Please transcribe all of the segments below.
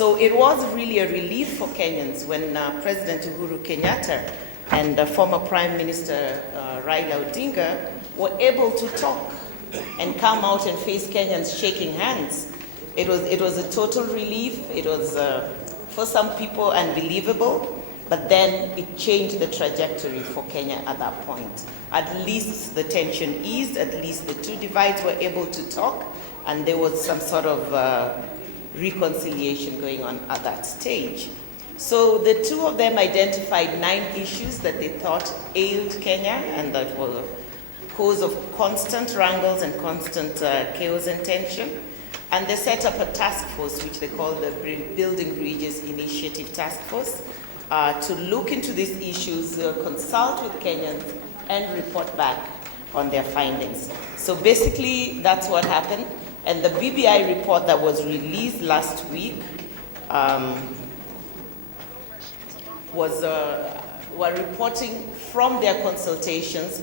So it was really a relief for Kenyans when President Uhuru Kenyatta and former Prime Minister Raila Odinga were able to talk and come out and face Kenyans shaking hands. It was a total relief. It was, for some people, unbelievable, but then it changed the trajectory for Kenya at that point. At least the tension eased, at least the two divides were able to talk, and there was some sort of reconciliation going on at that stage. So the two of them identified 9 issues that they thought ailed Kenya and that were cause of constant wrangles and constant chaos and tension. And they set up a task force, which they call the Building Bridges Initiative Task Force, to look into these issues, consult with Kenyans, and report back on their findings. So basically, that's what happened. And the BBI report that was released last week were reporting from their consultations,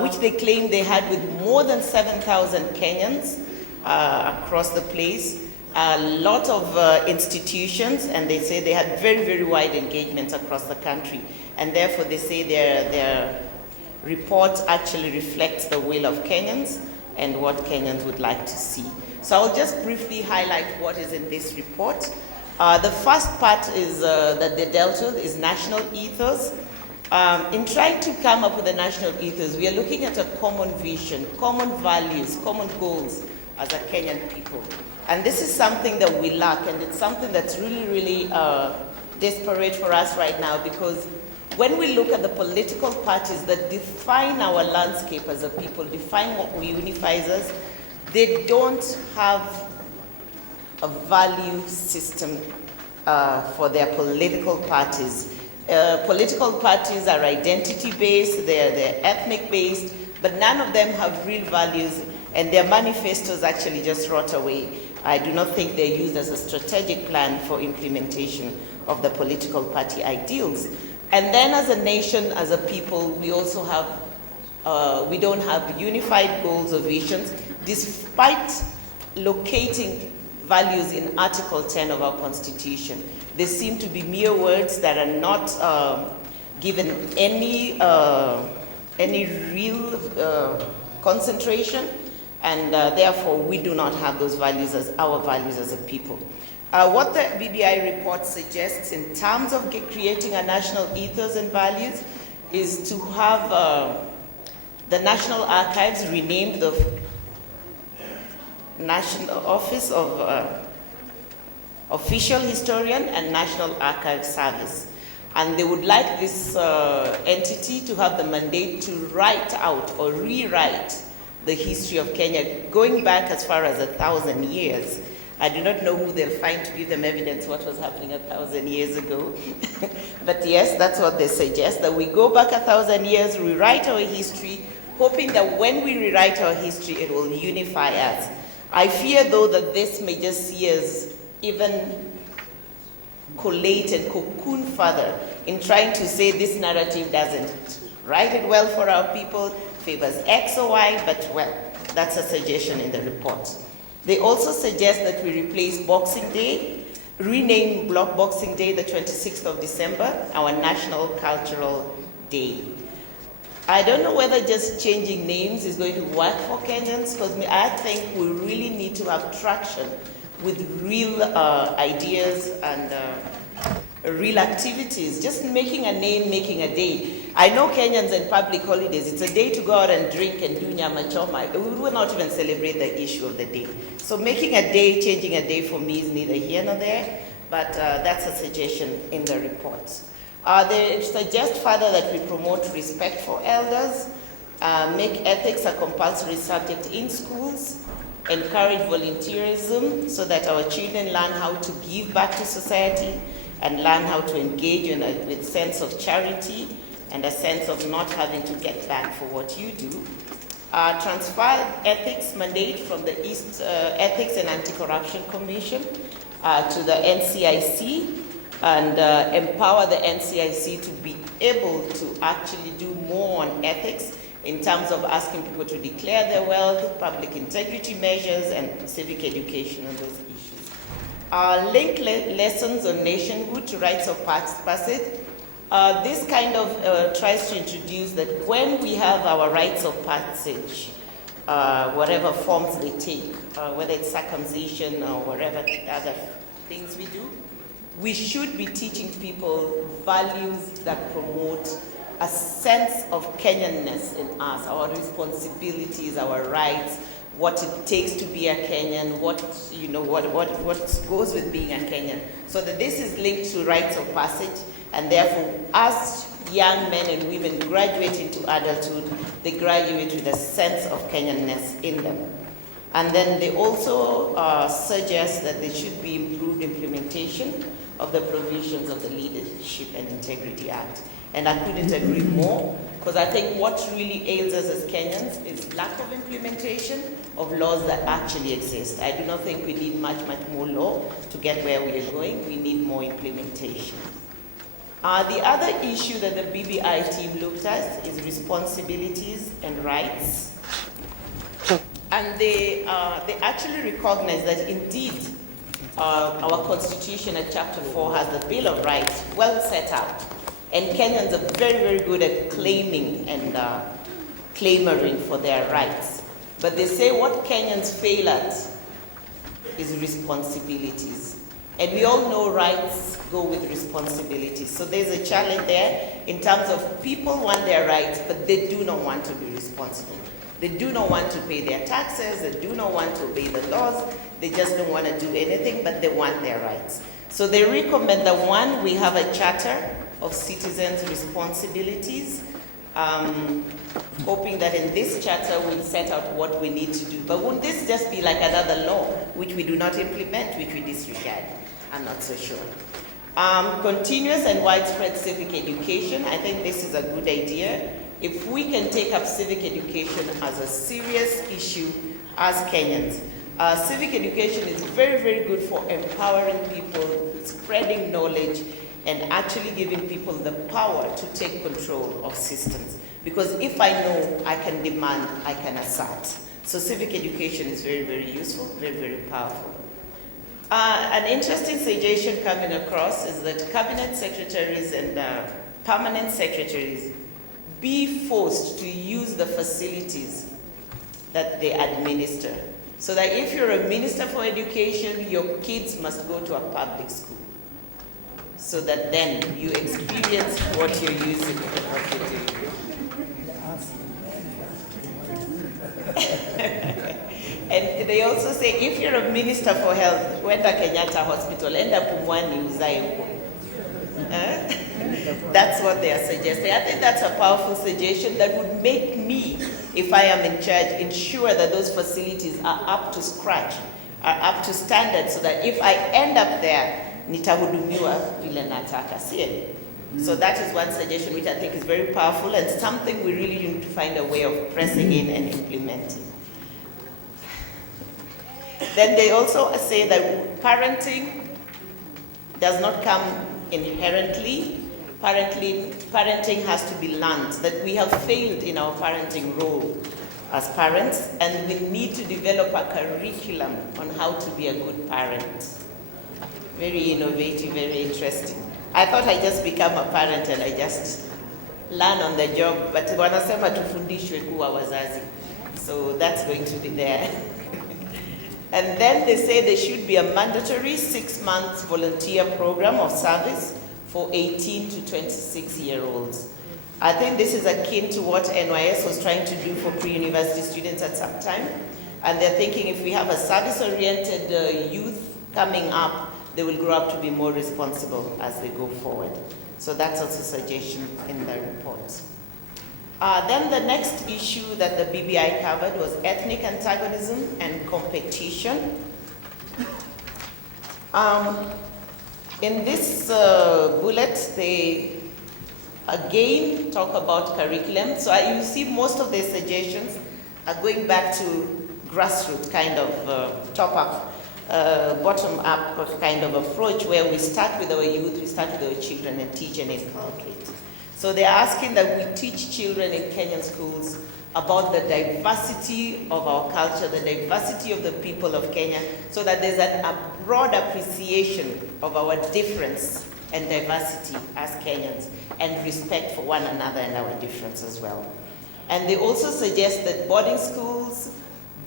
which they claim they had with more than 7,000 Kenyans across the place, a lot of institutions, and they say they had very, very wide engagements across the country. And therefore, they say their report actually reflects the will of Kenyans and what Kenyans would like to see. So I'll just briefly highlight what is in this report. The first part is that they dealt with is national ethos. In trying to come up with a national ethos, we are looking at a common vision, common values, common goals as a Kenyan people. And this is something that we lack, and it's something that's really, really desperate for us right now, because when we look at the political parties that define our landscape as a people, define what unifies us, they don't have a value system for their political parties. Political parties are identity-based, they're ethnic-based, but none of them have real values, and their manifestos actually just rot away. I do not think they're used as a strategic plan for implementation of the political party ideals. And then as a nation, as a people, we also have, we don't have unified goals or visions, despite locating values in Article 10 of our Constitution. They seem to be mere words that are not given any real concentration, and therefore we do not have those values as our values as a people. What the BBI report suggests in terms of creating a national ethos and values is to have the National Archives renamed the National Office of Official Historian and National Archive Service. And they would like this entity to have the mandate to write out or rewrite the history of Kenya, going back as far as 1,000 years. I do not know who they'll find to give them evidence what was happening 1,000 years ago. But yes, that's what they suggest, that we go back 1,000 years, rewrite our history, hoping that when we rewrite our history, it will unify us. I fear, though, that this may just see us even collate and cocoon further in trying to say this narrative doesn't write it well for our people, favors X or Y, but well, that's a suggestion in the report. They also suggest that we replace Boxing Day, rename Block Boxing Day the 26th of December, our National Cultural Day. I don't know whether just changing names is going to work for Kenyans, because I think we really need to have traction with real ideas and real activities. Just making a name, making a day. I know Kenyans and public holidays, it's a day to go out and drink and do nyama choma. We will not even celebrate the issue of the day. So making a day, changing a day for me is neither here nor there, but that's a suggestion in the report. They suggest further that we promote respect for elders, make ethics a compulsory subject in schools, encourage volunteerism so that our children learn how to give back to society and learn how to engage with a sense of charity and a sense of not having to get back for what you do. Transfer ethics mandate from the East Ethics and Anti-Corruption Commission to the NCIC, and empower the NCIC to be able to actually do more on ethics in terms of asking people to declare their wealth, public integrity measures, and civic education on those issues. Link lessons on nationhood to rites of passage. This kind of tries to introduce that when we have our rites of passage, whatever forms they take, whether it's circumcision or whatever other things we do, we should be teaching people values that promote a sense of Kenyanness in us, our responsibilities, our rights, what it takes to be a Kenyan, what goes with being a Kenyan. So that this is linked to rites of passage, and therefore, as young men and women graduate into adulthood, they graduate with a sense of Kenyanness in them. And then they also suggest that there should be improved implementation of the provisions of the Leadership and Integrity Act. And I couldn't agree more, because I think what really ails us as Kenyans is lack of implementation of laws that actually exist. I do not think we need much more law to get where we are going. We need more implementation. The other issue that the BBI team looked at is responsibilities and rights. And they actually recognize that indeed our Constitution at Chapter 4 has the Bill of Rights well set out. And Kenyans are very, very good at claiming and clamoring for their rights. But they say what Kenyans fail at is responsibilities. And we all know rights go with responsibilities. So there's a challenge there in terms of people want their rights, but they do not want to be responsible. They do not want to pay their taxes, they do not want to obey the laws, they just don't want to do anything, but they want their rights. So they recommend that one, we have a charter of citizens' responsibilities, hoping that in this charter we'll set out what we need to do. But won't this just be like another law, which we do not implement, which we disregard? I'm not so sure. Continuous and widespread civic education, I think this is a good idea. If we can take up civic education as a serious issue as Kenyans, civic education is very, very good for empowering people, spreading knowledge, and actually giving people the power to take control of systems. Because if I know, I can demand, I can assert. So civic education is very, very useful, very, very powerful. An interesting suggestion coming across is that cabinet secretaries and permanent secretaries be forced to use the facilities that they administer. So that if you're a minister for education, your kids must go to a public school. So that then you experience what you're using and what you're doing. And they also say, if you're a minister for health, wenda Kenyatta Hospital, enda Pumwani uzae huko. That's what they are suggesting. I think that's a powerful suggestion that would make me, if I am in charge, ensure that those facilities are up to scratch, are up to standard, so that if I end up there, nitahudumiwa vile nataka. So that is one suggestion which I think is very powerful and something we really need to find a way of pressing in and implementing. Then they also say that parenting does not come inherently. Parenting has to be learned, that we have failed in our parenting role as parents, and we need to develop a curriculum on how to be a good parent. Very innovative, very interesting. I thought I just become a parent and I just learn on the job, but wanasema tufundishwe kuwa wazazi. So that's going to be there. And then they say there should be a mandatory 6-month volunteer program of service for 18 to 26-year-olds. I think this is akin to what NYS was trying to do for pre-university students at some time. And they're thinking if we have a service-oriented youth coming up, they will grow up to be more responsible as they go forward. So that's also a suggestion in the report. Then the next issue that the BBI covered was ethnic antagonism and competition. In this bullet, they again talk about curriculum. So you see most of their suggestions are going back to grassroots kind of top-up, bottom-up kind of approach where we start with our youth, we start with our children and teach and inculcate. So they're asking that we teach children in Kenyan schools about the diversity of our culture, the diversity of the people of Kenya, so that there's a broad appreciation of our difference and diversity as Kenyans, and respect for one another and our difference as well. And they also suggest that boarding schools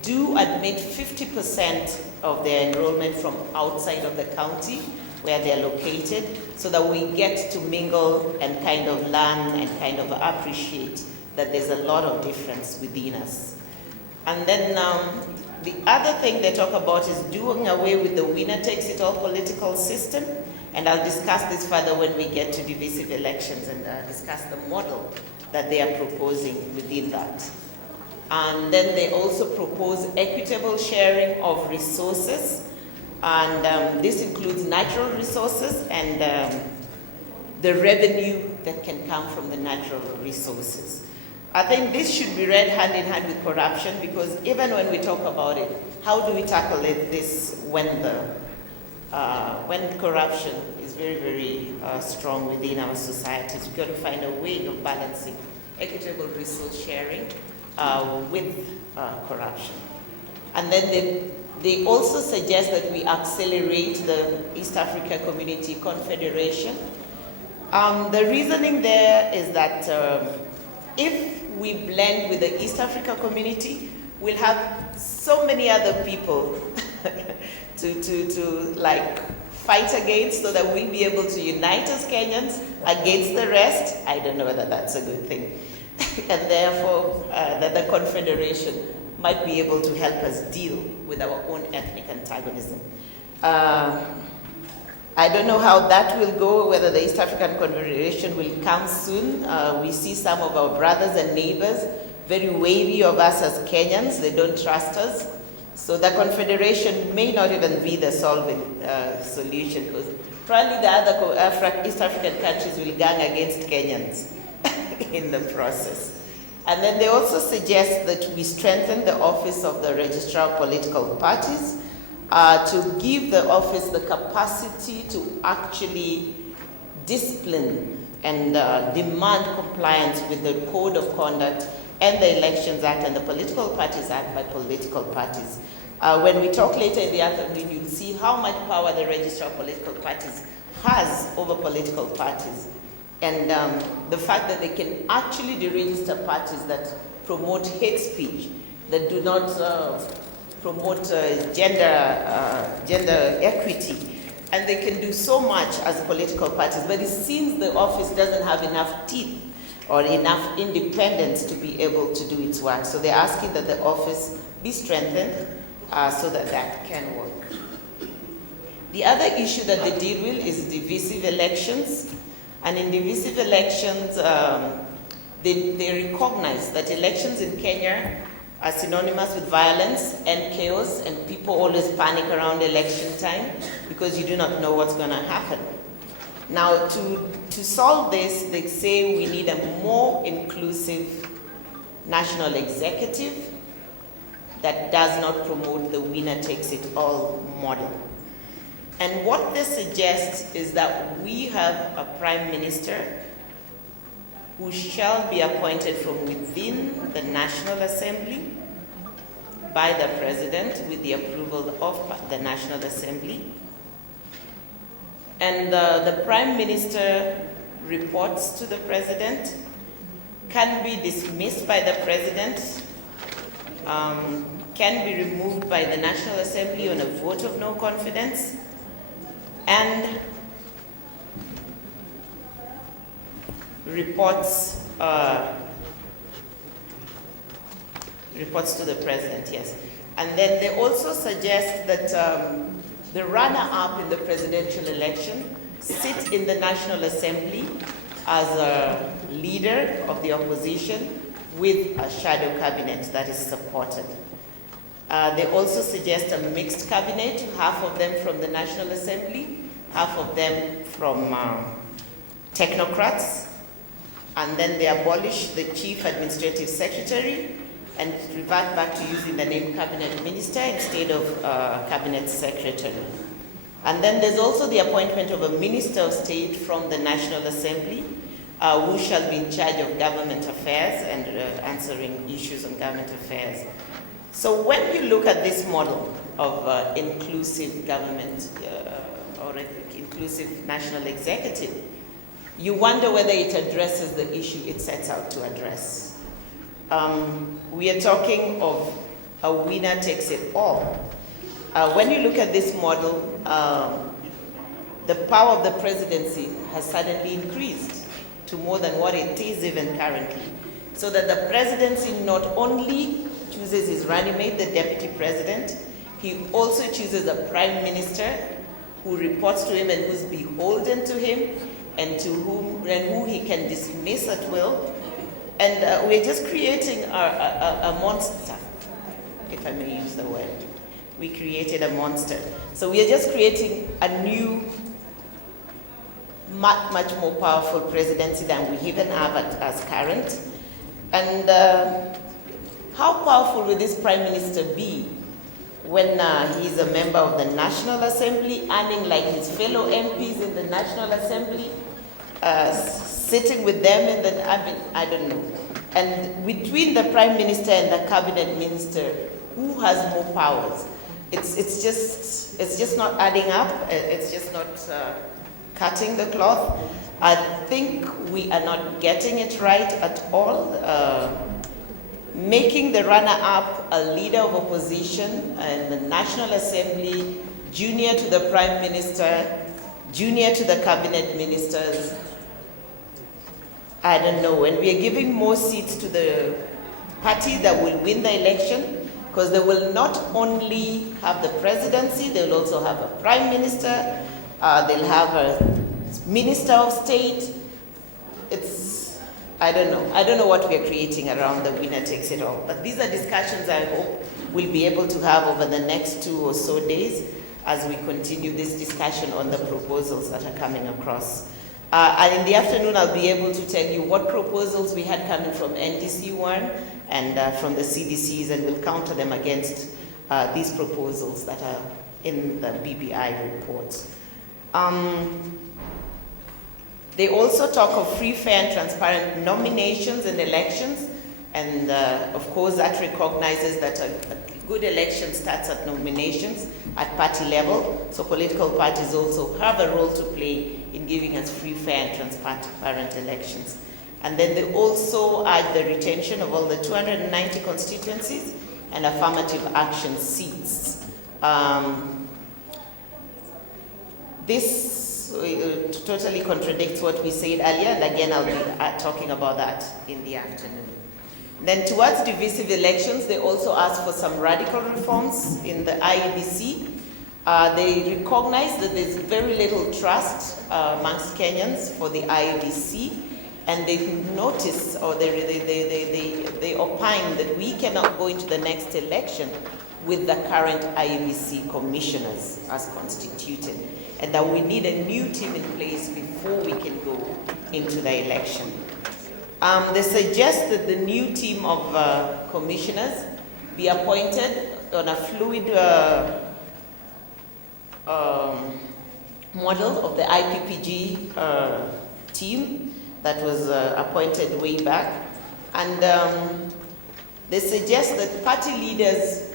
do admit 50% of their enrollment from outside of the county where they're located, so that we get to mingle and kind of learn and kind of appreciate that there's a lot of difference within us. And then the other thing they talk about is doing away with the winner-takes-it-all political system, and I'll discuss this further when we get to divisive elections and discuss the model that they are proposing within that. And then they also propose equitable sharing of resources, and this includes natural resources and the revenue that can come from the natural resources. I think this should be read hand in hand with corruption, because even when we talk about it, how do we tackle this when corruption is very, very strong within our societies? We've got to find a way of balancing equitable resource sharing with corruption. And then they also suggest that we accelerate the East Africa Community Confederation. The reasoning there is that if we blend with the East Africa community, we'll have so many other people to like fight against, so that we'll be able to unite as Kenyans against the rest. I don't know whether that's a good thing. And therefore, that the Confederation might be able to help us deal with our own ethnic antagonism. I don't know how that will go, whether the East African Confederation will come soon. We see some of our brothers and neighbors very wary of us as Kenyans. They don't trust us. So the Confederation may not even be the solving solution, because probably the other East African countries will gang against Kenyans in the process. And then they also suggest that we strengthen the office of the Registrar of Political Parties, to give the office the capacity to actually discipline and demand compliance with the Code of Conduct and the Elections Act and the Political Parties Act by political parties. When we talk later in the afternoon, you'll see how much power the Registrar of Political Parties has over political parties. And the fact that they can actually deregister parties that promote hate speech, that do not promote gender equity, and they can do so much as political parties, but it seems the office doesn't have enough teeth or enough independence to be able to do its work. So they're asking that the office be strengthened so that that can work. The other issue that they deal with is divisive elections. And in divisive elections, they recognize that elections in Kenya are synonymous with violence and chaos, and people always panic around election time because you do not know what's going to happen. Now, to solve this, they say we need a more inclusive national executive that does not promote the winner-takes-it-all model. And what they suggest is that we have a prime minister who shall be appointed from within the National Assembly by the President with the approval of the National Assembly. And the Prime Minister reports to the President, can be dismissed by the President, can be removed by the National Assembly on a vote of no confidence, and reports to the President, yes. And then they also suggest that the runner-up in the presidential election sit in the National Assembly as a leader of the opposition with a shadow cabinet that is supported. They also suggest a mixed cabinet, half of them from the National Assembly, half of them from technocrats, and then they abolish the Chief Administrative Secretary and revert back to using the name Cabinet Minister instead of Cabinet Secretary. And then there's also the appointment of a Minister of State from the National Assembly, who shall be in charge of government affairs and answering issues on government affairs. So when you look at this model of inclusive government or inclusive national executive, you wonder whether it addresses the issue it sets out to address. We are talking of a winner takes it all. When you look at this model, the power of the presidency has suddenly increased to more than what it is even currently. So that the presidency not only chooses his running mate, the deputy president, he also chooses a prime minister who reports to him and who's beholden to him and who he can dismiss at will. And we're just creating a monster, if I may use the word. We created a monster. So we are just creating a new, much more powerful presidency than we even have as current. And how powerful will this prime minister be when he's a member of the National Assembly, earning like his fellow MPs in the National Assembly, sitting with them in the, I don't know. And between the prime minister and the cabinet minister, who has more powers? It's just not adding up. It's just not cutting the cloth. I think we are not getting it right at all. Making the runner-up a leader of opposition in the National Assembly, junior to the prime minister, junior to the cabinet ministers. I don't know. And we are giving more seats to the party that will win the election, because they will not only have the presidency, they will also have a prime minister, they'll have a minister of state. I don't know. I don't know what we're creating around the winner takes it all. But these are discussions I hope we'll be able to have over the next 2 or so days as we continue this discussion on the proposals that are coming across. And in the afternoon, I'll be able to tell you what proposals we had coming from NDC1 and from the CDCs, and we'll counter them against these proposals that are in the BBI reports. They also talk of free, fair, and transparent nominations and elections, and of course that recognizes that a good election starts at nominations at party level, so political parties also have a role to play in giving us free, fair, and transparent elections. And then they also add the retention of all the 290 constituencies and affirmative action seats. This totally contradicts what we said earlier, and again I'll be talking about that in the afternoon. Then towards divisive elections, they also ask for some radical reforms in the IEBC. They recognize that there's very little trust amongst Kenyans for the IEBC, and they notice, or they opine that we cannot go into the next election with the current IEBC commissioners as constituted, and that we need a new team in place before we can go into the election. They suggest that the new team of commissioners be appointed on a fluid model of the IPPG team that was appointed way back. And they suggest that party leaders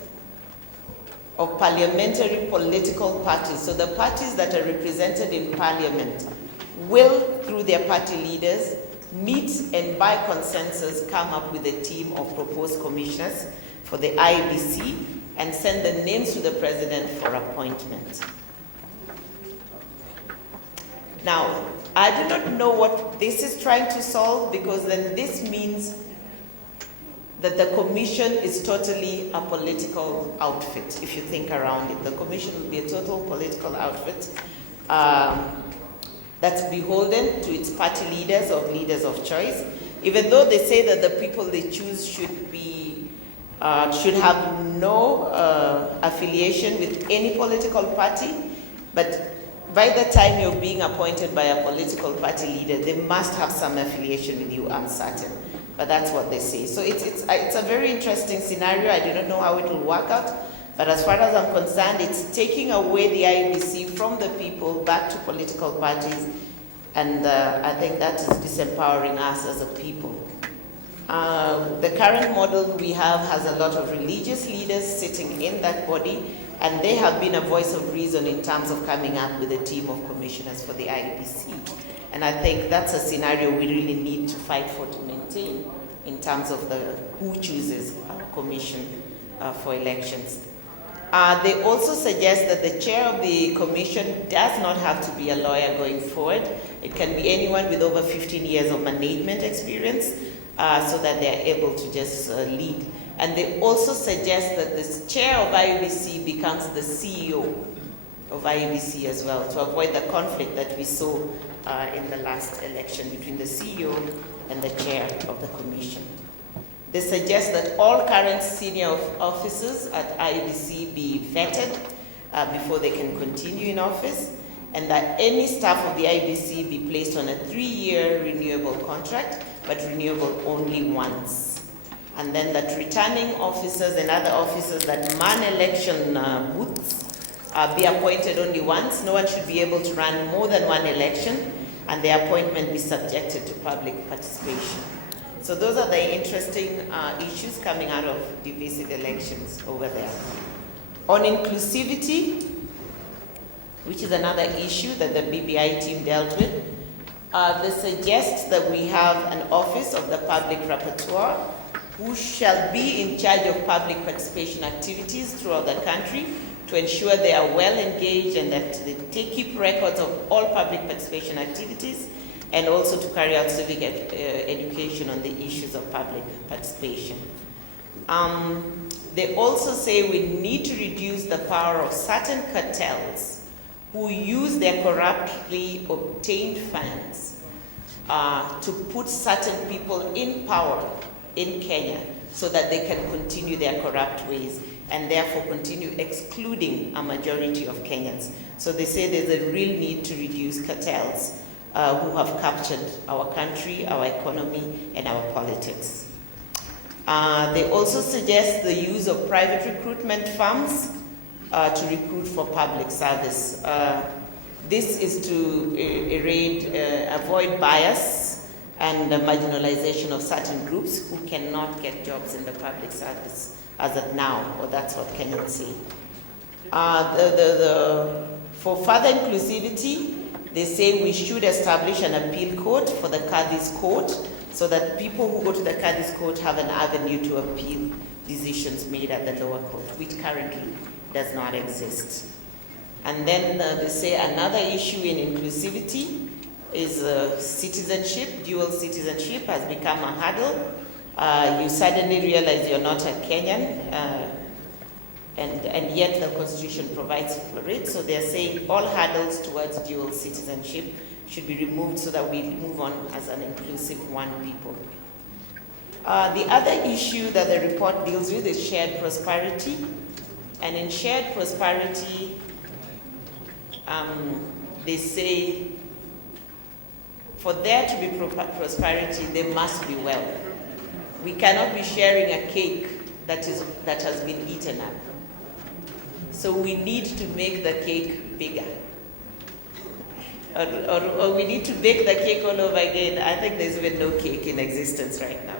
of parliamentary political parties, so the parties that are represented in parliament, will, through their party leaders, meet and by consensus come up with a team of proposed commissioners for the IEBC and send the names to the president for appointment. Now, I do not know what this is trying to solve, because then this means that the commission is totally a political outfit, if you think around it. The commission will be a total political outfit that's beholden to its party leaders or leaders of choice, even though they say that the people they choose should have no affiliation with any political party, but by the time you're being appointed by a political party leader, they must have some affiliation with you, I'm certain. But that's what they say. So it's a very interesting scenario. I do not know how it will work out. But as far as I'm concerned, it's taking away the IEBC from the people back to political parties, And I think that is disempowering us as a people. The current model we have has a lot of religious leaders sitting in that body, and they have been a voice of reason in terms of coming up with a team of commissioners for the IEBC. And I think that's a scenario we really need to fight for to maintain in terms of who chooses our commission for elections. They also suggest that the chair of the commission does not have to be a lawyer going forward. It can be anyone with over 15 years of management experience, so that they are able to just lead. And they also suggest that the chair of IEBC becomes the CEO of IEBC as well, to avoid the conflict that we saw in the last election between the CEO and the chair of the commission. They suggest that all current senior officers at IEBC be vetted before they can continue in office, and that any staff of the IEBC be placed on a 3-year renewable contract, but renewable only once. And then that returning officers and other officers that man election booths be appointed only once. No one should be able to run more than one election, and their appointment be subjected to public participation. So those are the interesting issues coming out of divisive elections over there. On inclusivity, which is another issue that the BBI team dealt with, they suggest that we have an office of the public rapporteur who shall be in charge of public participation activities throughout the country to ensure they are well engaged and that they keep records of all public participation activities, and also to carry out civic education on the issues of public participation. They also say we need to reduce the power of certain cartels who use their corruptly obtained funds to put certain people in power in Kenya so that they can continue their corrupt ways and therefore continue excluding a majority of Kenyans. So they say there's a real need to reduce cartels who have captured our country, our economy, and our politics. They also suggest the use of private recruitment firms to recruit for public service. This is to avoid bias and the marginalization of certain groups who cannot get jobs in the public service as of now, or that's what Kenyans say. For further inclusivity, they say we should establish an appeal court for the Kadhi's court so that people who go to the Kadhi's court have an avenue to appeal decisions made at the lower court, which currently does not exist. And then they say another issue in inclusivity is citizenship. Dual citizenship has become a hurdle. You suddenly realize you're not a Kenyan, and yet the Constitution provides for it. So they're saying all hurdles towards dual citizenship should be removed so that we move on as an inclusive one people. The other issue that the report deals with is shared prosperity. And in shared prosperity, they say for there to be prosperity, there must be wealth. We cannot be sharing a cake that has been eaten up. So we need to make the cake bigger. Or we need to bake the cake all over again. I think there's even no cake in existence right now.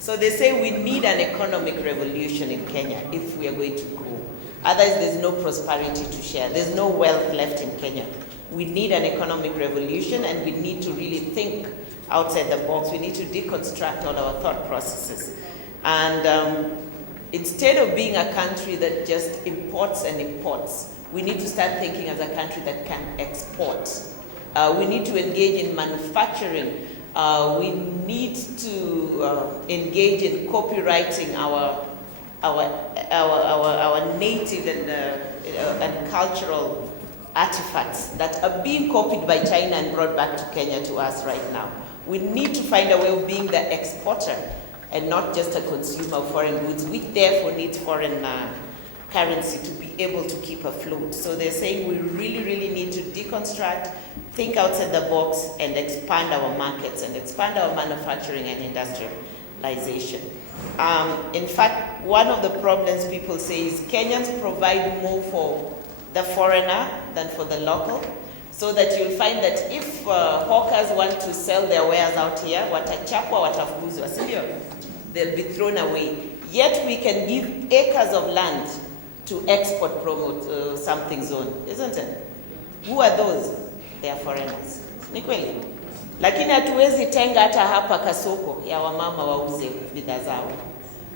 So they say we need an economic revolution in Kenya if we are going to grow. Otherwise, there's no prosperity to share. There's no wealth left in Kenya. We need an economic revolution, and we need to really think outside the box. We need to deconstruct all our thought processes. And instead of being a country that just imports and imports, we need to start thinking as a country that can export. We need to engage in manufacturing. We need to engage in copyrighting our native and cultural artifacts that are being copied by China and brought back to Kenya to us right now. We need to find a way of being the exporter and not just a consumer of foreign goods, which therefore needs foreign currency to be able to keep afloat. So they're saying we really, really need to deconstruct, think outside the box, and expand our markets and expand our manufacturing and industrialization. In fact, one of the problems people say is Kenyans provide more for the foreigner than for the local. so that you'll find that if hawkers want to sell their wares out here, watachapwa, watafukuzwa, sindio? They'll be thrown away. Yet we can give acres of land to export promote something zone, isn't it? Who are those? They are foreigners. Ni kweli? Lakini hatuwezi tenga hata hapa kasoko ya wamama wauze bidhaa zao.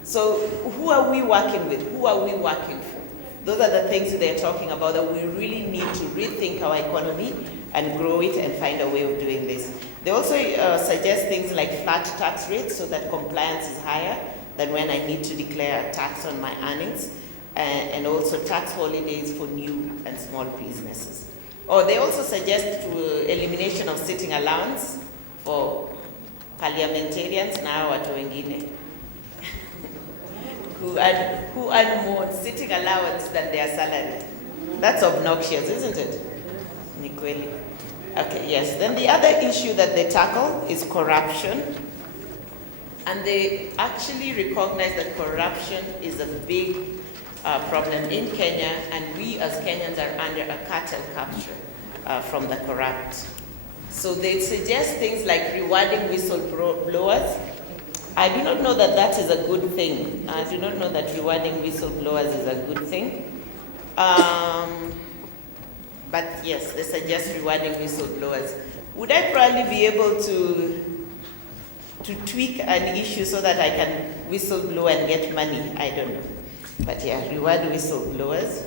So who are we working with? Who are we working for? Those are the things they're talking about, that we really need to rethink our economy and grow it and find a way of doing this. They also suggest things like flat tax rates so that compliance is higher than when I need to declare a tax on my earnings, and also tax holidays for new and small businesses. Or they also suggest elimination of sitting allowance for parliamentarians na watu wengine who earn more sitting allowance than their salary. That's obnoxious, isn't it? Ni kweli. Okay, yes. Then the other issue that they tackle is corruption. And they actually recognize that corruption is a big problem in Kenya, and we as Kenyans are under a cartel capture from the corrupt. So they suggest things like rewarding whistleblowers. I do not know that that is a good thing. I do not know that rewarding whistleblowers is a good thing. But yes, they suggest rewarding whistleblowers. Would I probably be able to tweak an issue so that I can whistleblow and get money? I don't know. But yeah, reward whistleblowers.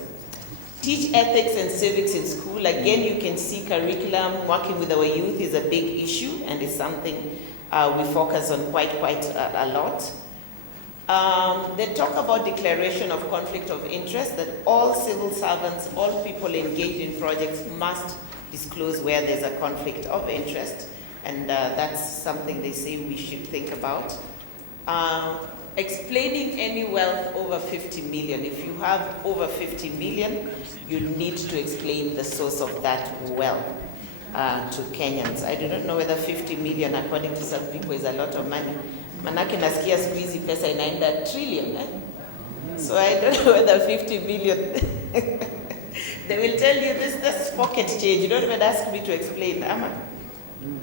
Teach ethics and civics in school. Again, you can see curriculum working with our youth is a big issue, and it's something we focus on quite a lot. They talk about declaration of conflict of interest, that all civil servants, all people engaged in projects must disclose where there's a conflict of interest, and that's something they say we should think about. Explaining any wealth over 50 million. If you have over 50 million, you need to explain the source of that wealth to Kenyans. I do not know whether 50 million, according to some people, is a lot of money. Manake nasikia siku hizi pesa inaenda trillion. So I don't know whether 50 million. They will tell you this pocket change. You don't even ask me to explain, Ama.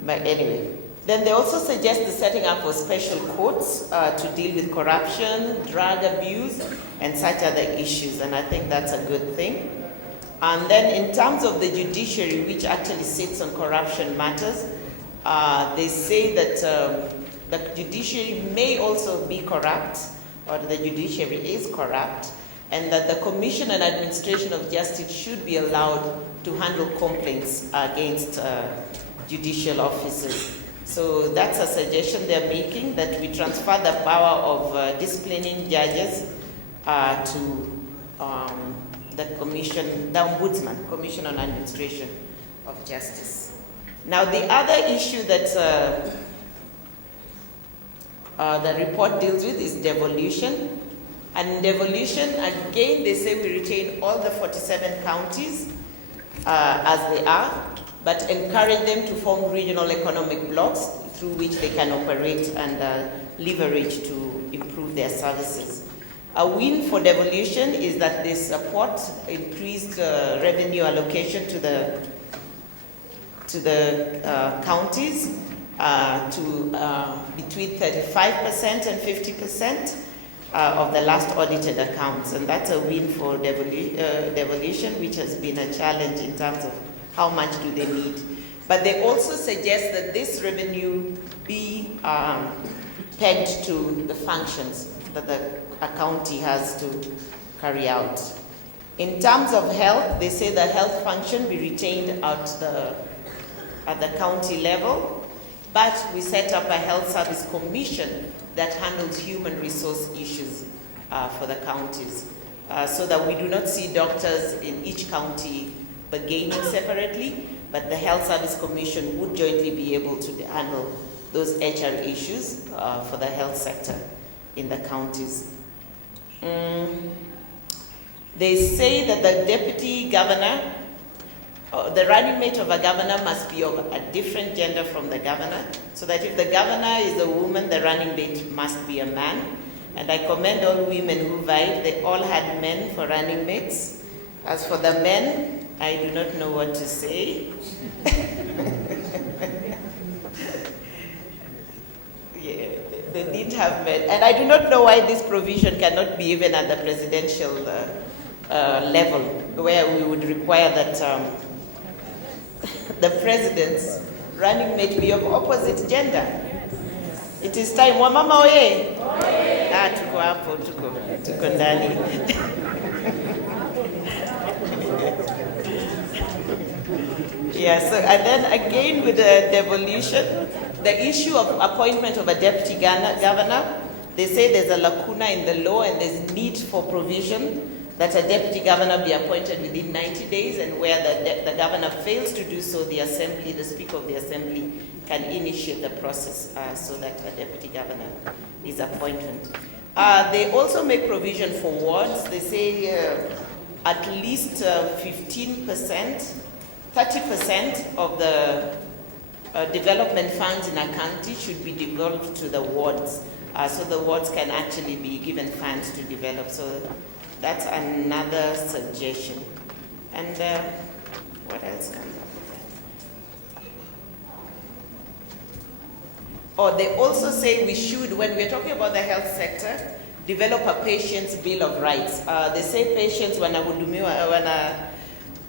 But anyway. Then they also suggest the setting up of special courts to deal with corruption, drug abuse, and such other issues. And I think that's a good thing. And then in terms of the judiciary, which actually sits on corruption matters, they say that the judiciary may also be corrupt, or the judiciary is corrupt, and that the Commission and Administration of Justice should be allowed to handle complaints against judicial officers. So that's a suggestion they're making, that we transfer the power of disciplining judges to the Commission, the Ombudsman, Commission on Administration of Justice. Now the other issue that the report deals with is devolution. And in devolution, again, they say we retain all the 47 counties as they are, but encourage them to form regional economic blocks through which they can operate and leverage to improve their services. A win for devolution is that they support increased revenue allocation to the counties to between 35% and 50% of the last audited accounts, and that's a win for devolution, which has been a challenge in terms of how much do they need. But they also suggest that this revenue be pegged to the functions that a county has to carry out. In terms of health, they say the health function be retained at the county level, but we set up a health service commission that handles human resource issues for the counties, so that we do not see doctors in each county bargaining separately, but the Health Service Commission would jointly be able to handle those HR issues for the health sector in the counties. They say that the deputy governor, the running mate of a governor must be of a different gender from the governor, so that if the governor is a woman, the running mate must be a man. And I commend all women who vied. They all had men for running mates. As for the men, I do not know what to say. Yeah, they didn't have met. And I do not know why this provision cannot be even at the presidential level, where we would require that the president's running mate be of opposite gender. It is time. Wamama oye! Ah, tuko hapo, tuko ndani. Yeah, so, and then again with the devolution, the issue of appointment of a deputy governor, they say there's a lacuna in the law and there's need for provision that a deputy governor be appointed within 90 days, and where the governor fails to do so, the assembly, the speaker of the assembly can initiate the process so that a deputy governor is appointed. They also make provision for wards. They say at least 15%, 30% of the development funds in a county should be devolved to the wards, so the wards can actually be given funds to develop. So that's another suggestion. And what else comes up with that? Oh, they also say we should, when we're talking about the health sector, develop a patient's bill of rights. They say patients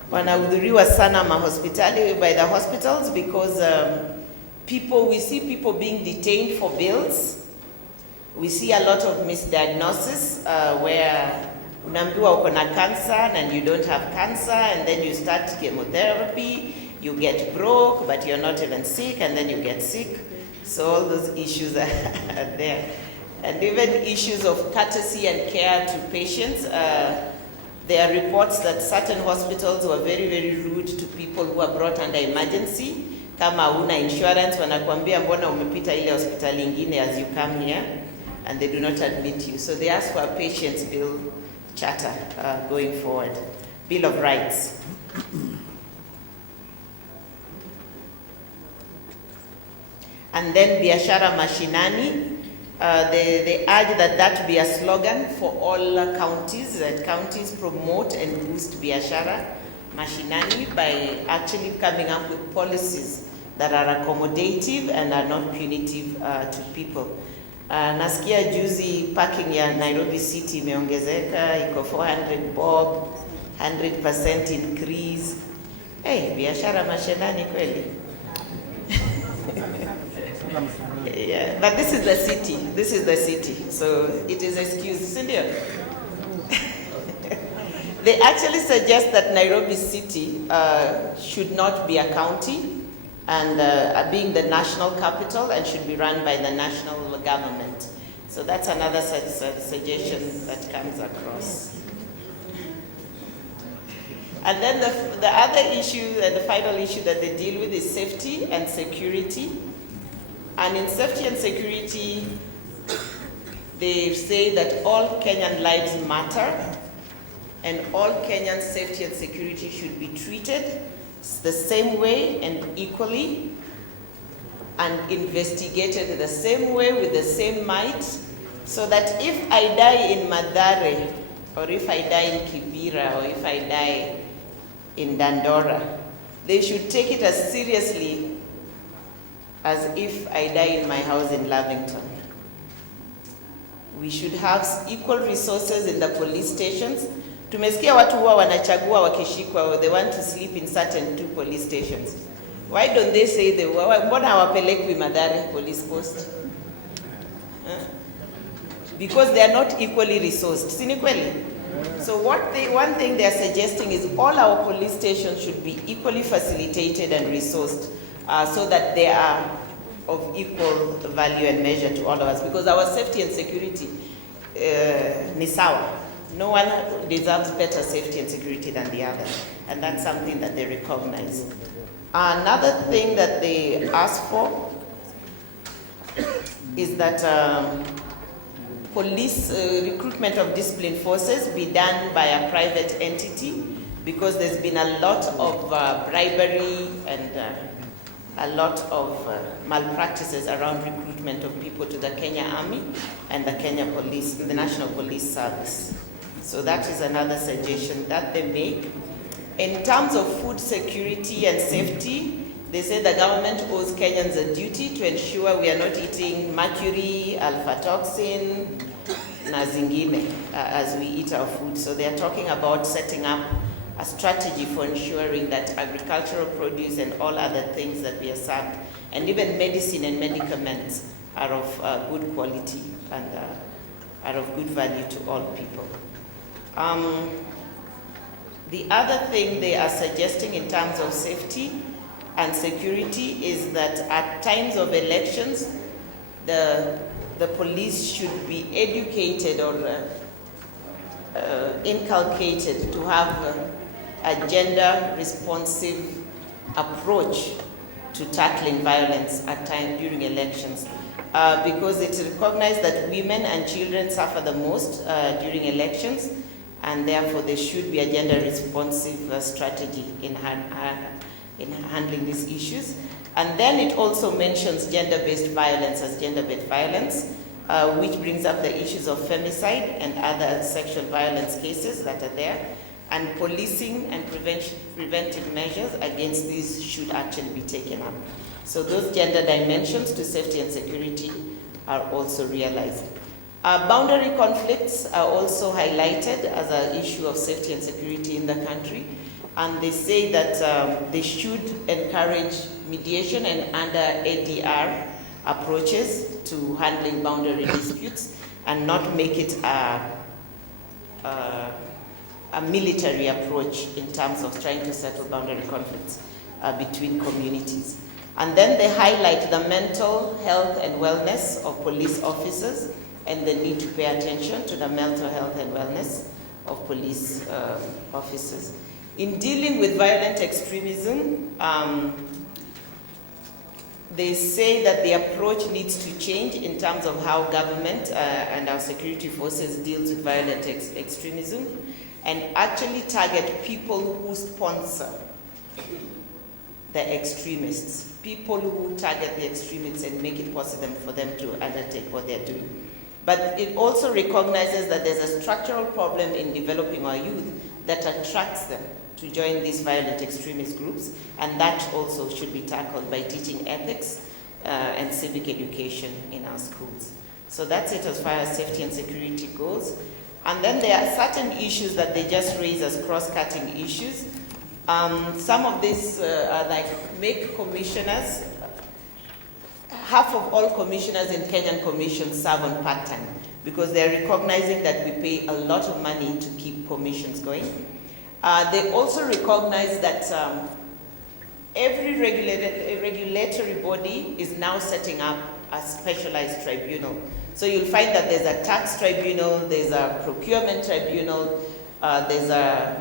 wanahudhuriwa sana mahospitali by the hospitals because we see people being detained for bills. We see a lot of misdiagnosis where unaambiwa uko na cancer and you don't have cancer, and then you start chemotherapy, you get broke, but you're not even sick, and then you get sick. So all those issues are there. And even issues of courtesy and care to patients. There are reports that certain hospitals were very, very rude to people who are brought under emergency. Kama una insurance, wanakuambia mbona umepita ile hospitali ingine as you come here, and they do not admit you. So they ask for a patient's bill charter going forward, Bill of Rights. And then Biashara Mashinani. They urge that be a slogan for all counties, that counties promote and boost Biashara Mashinani by actually coming up with policies that are accommodative and are not punitive to people. Nasikia juzi parking ya Nairobi City imeongezeka, iko 400 bob, 100% increase. Hey, Biashara Mashinani kweli. Yeah, but this is the city. This is the city, so it is excused. Cindy, they actually suggest that Nairobi City should not be a county, and being the national capital, and should be run by the national government. So that's another suggestion that comes across. And then the other issue, and the final issue that they deal with is safety and security. And in safety and security, they say that all Kenyan lives matter, and all Kenyan safety and security should be treated the same way and equally, and investigated the same way with the same might, so that if I die in Mathare, or if I die in Kibera, or if I die in Dandora, they should take it as seriously as if I die in my house in Lavington. We should have equal resources in the police stations. Tumesikia watu huwa wanachagua wakishikwa, they want to sleep in certain 2 police stations. Why don't they say mbona hawapelekwi Mathare police post? Because they are not equally resourced. Sini kweli? So one thing they are suggesting is all our police stations should be equally facilitated and resourced, so that they are of equal value and measure to all of us. Because our safety and security ni sawa. No one deserves better safety and security than the other. And that's something that they recognize. Another thing that they ask for is that police recruitment of disciplined forces be done by a private entity, because there's been a lot of bribery and a lot of malpractices around recruitment of people to the Kenya Army and the Kenya Police, the National Police Service. So that is another suggestion that they make. In terms of food security and safety, they say the government owes Kenyans a duty to ensure we are not eating mercury, alpha toxin, na zingine as we eat our food. So they are talking about setting up a strategy for ensuring that agricultural produce and all other things that we are served, and even medicine and medicaments, are of good quality and are of good value to all people. The other thing they are suggesting in terms of safety and security is that at times of elections, the police should be educated or inculcated to have a gender-responsive approach to tackling violence at times during elections, because it's recognized that women and children suffer the most during elections, and therefore there should be a gender-responsive strategy in handling these issues. And then it also mentions gender-based violence as gender-based violence, which brings up the issues of femicide and other sexual violence cases that are there. And policing and preventive measures against these should actually be taken up. So those gender dimensions to safety and security are also realized. Boundary conflicts are also highlighted as an issue of safety and security in the country. And they say that they should encourage mediation and under ADR approaches to handling boundary disputes and not make it a military approach in terms of trying to settle boundary conflicts between communities. And then they highlight the mental health and wellness of police officers and the need to pay attention to the mental health and wellness of police officers. In dealing with violent extremism, they say that the approach needs to change in terms of how government and our security forces deals with violent extremism, and actually target people who sponsor the extremists, people who target the extremists and make it possible for them to undertake what they're doing. But it also recognizes that there's a structural problem in developing our youth that attracts them to join these violent extremist groups, and that also should be tackled by teaching ethics and civic education in our schools. So that's it as far as safety and security goes. And then there are certain issues that they just raise as cross-cutting issues. Some of these are like make commissioners. Half of all commissioners in Kenyan commissions serve on part-time because they're recognizing that we pay a lot of money to keep commissions going. They also recognize that every regulatory body is now setting up a specialized tribunal. So you'll find that there's a tax tribunal, there's a procurement tribunal, there's a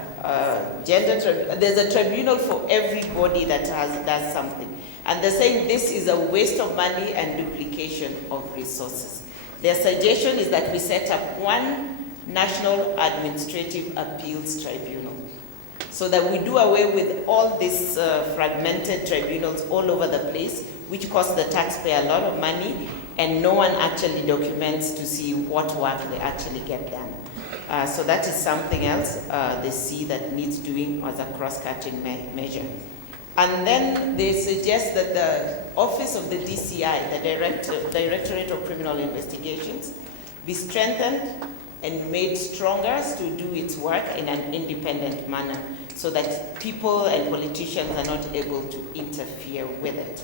gender tribunal, there's a tribunal for everybody that does something. And they're saying this is a waste of money and duplication of resources. Their suggestion is that we set up one National Administrative Appeals Tribunal so that we do away with all these fragmented tribunals all over the place, which cost the taxpayer a lot of money, and no one actually documents to see what work they actually get done. So that is something else they see that needs doing as a cross-cutting measure. And then they suggest that the office of the DCI, the Directorate of Criminal Investigations, be strengthened and made stronger to do its work in an independent manner so that people and politicians are not able to interfere with it.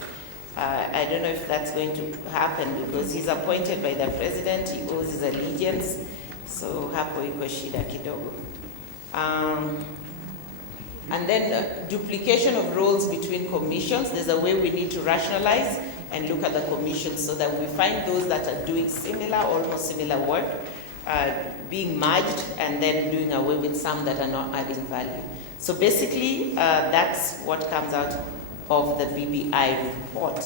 I don't know if that's going to happen because he's appointed by the president, he owes his allegiance, so hapo iko shida kidogo. And then duplication of roles between commissions. There's a way we need to rationalize and look at the commissions so that we find those that are doing similar, almost similar work, being merged, and then doing away with some that are not adding value. So basically, that's what comes out of the BBI report.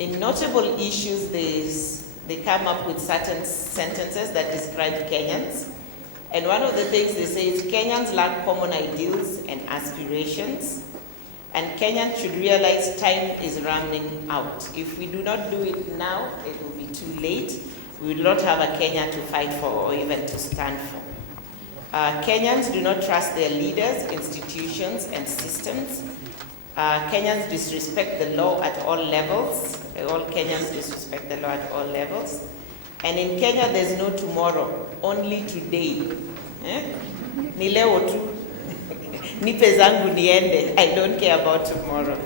In notable issues, they come up with certain sentences that describe Kenyans. And one of the things they say is Kenyans lack common ideals and aspirations, and Kenyans should realize time is running out. If we do not do it now, it will be too late. We will not have a Kenya to fight for or even to stand for. Kenyans do not trust their leaders, institutions, and systems. Kenyans disrespect the law at all levels. All Kenyans disrespect the law at all levels. And in Kenya, there's no tomorrow, only today. Ni leo tu. Nipe zangu niende. I don't care about tomorrow.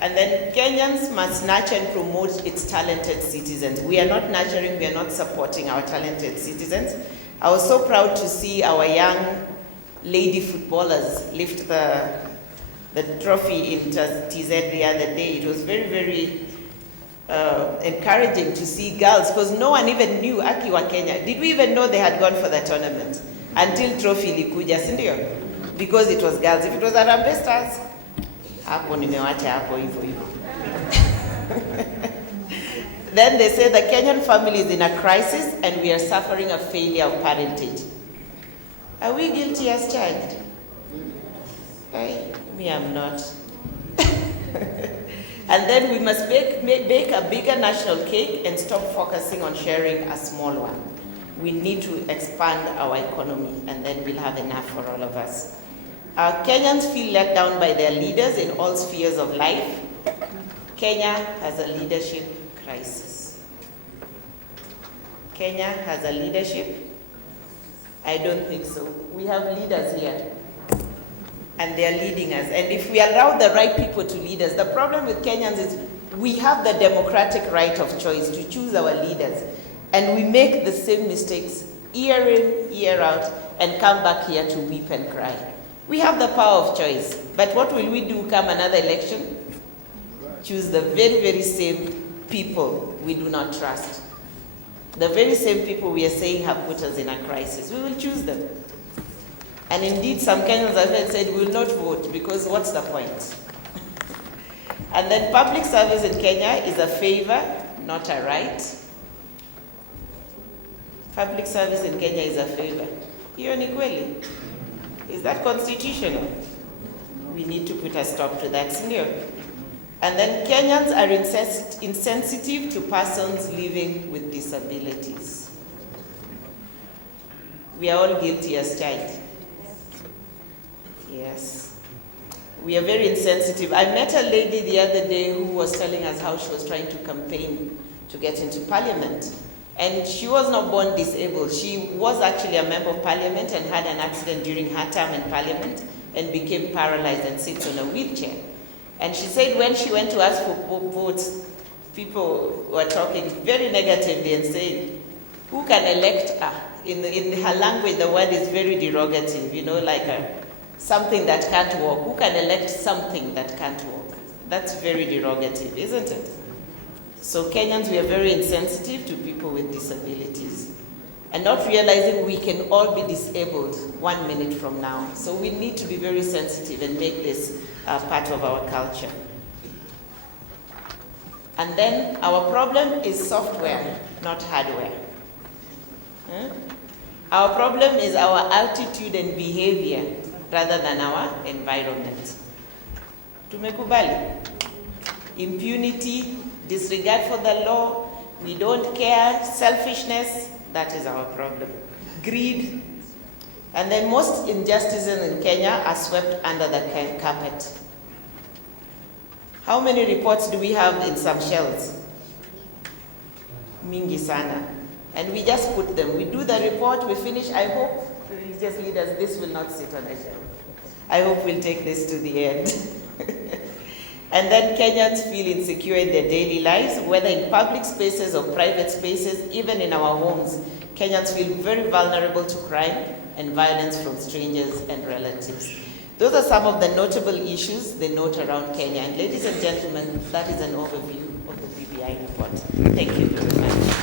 And then Kenyans must nurture and promote its talented citizens. We are not nurturing, we are not supporting our talented citizens. I was so proud to see our young lady footballers lift the trophy in TZ the other day. It was very, very encouraging to see girls, because no one even knew Akiwa Kenya. Did we even know they had gone for the tournament? Until trophy likuja, sindio? Because it was girls. If it was Harambee Stars, hapo nimewacha hapo hivyo hivyo. Then they say the Kenyan family is in a crisis and we are suffering a failure of parentage. Are we guilty as charged? Me, I'm not. And then we must bake a bigger national cake and stop focusing on sharing a small one. We need to expand our economy, and then we'll have enough for all of us. Our Kenyans feel let down by their leaders in all spheres of life. Kenya has a leadership crisis. Kenya has a leadership? I don't think so. We have leaders here, and they are leading us. And if we allow the right people to lead us, the problem with Kenyans is we have the democratic right of choice to choose our leaders, and we make the same mistakes year in, year out, and come back here to weep and cry. We have the power of choice, but what will we do come another election? Choose the very, very same people we do not trust. The very same people we are saying have put us in a crisis. We will choose them. And indeed, some Kenyans have said we will not vote because what's the point? And then public service in Kenya is a favor, not a right. Public service in Kenya is a favor. Hiyo ni kweli? Is that constitutional? We need to put a stop to that, senior. And then Kenyans are insensitive to persons living with disabilities. We are all guilty as charged. Yes. We are very insensitive. I met a lady the other day who was telling us how she was trying to campaign to get into parliament. And she was not born disabled. She was actually a member of parliament and had an accident during her term in parliament and became paralyzed and sits on a wheelchair. And she said when she went to ask for votes, people were talking very negatively and saying, who can elect her? In her language, the word is very derogative, like something that can't walk. Who can elect something that can't walk? That's very derogative, isn't it? So Kenyans, we are very insensitive to people with disabilities and not realizing we can all be disabled 1 minute from now. So we need to be very sensitive and make this part of our culture. And then our problem is software, not hardware. Our problem is our attitude and behavior rather than our environment. Tumekubali? Impunity, disregard for the law, we don't care, selfishness, that is our problem. Greed, and then most injustices in Kenya are swept under the carpet. How many reports do we have in some shells? Mingi sana. And we just put them. We do the report, we finish. I hope religious leaders, this will not sit on a shelf. I hope we'll take this to the end. And then Kenyans feel insecure in their daily lives, whether in public spaces or private spaces, even in our homes. Kenyans feel very vulnerable to crime and violence from strangers and relatives. Those are some of the notable issues they note around Kenya. And ladies and gentlemen, that is an overview of the BBI report. Thank you very much.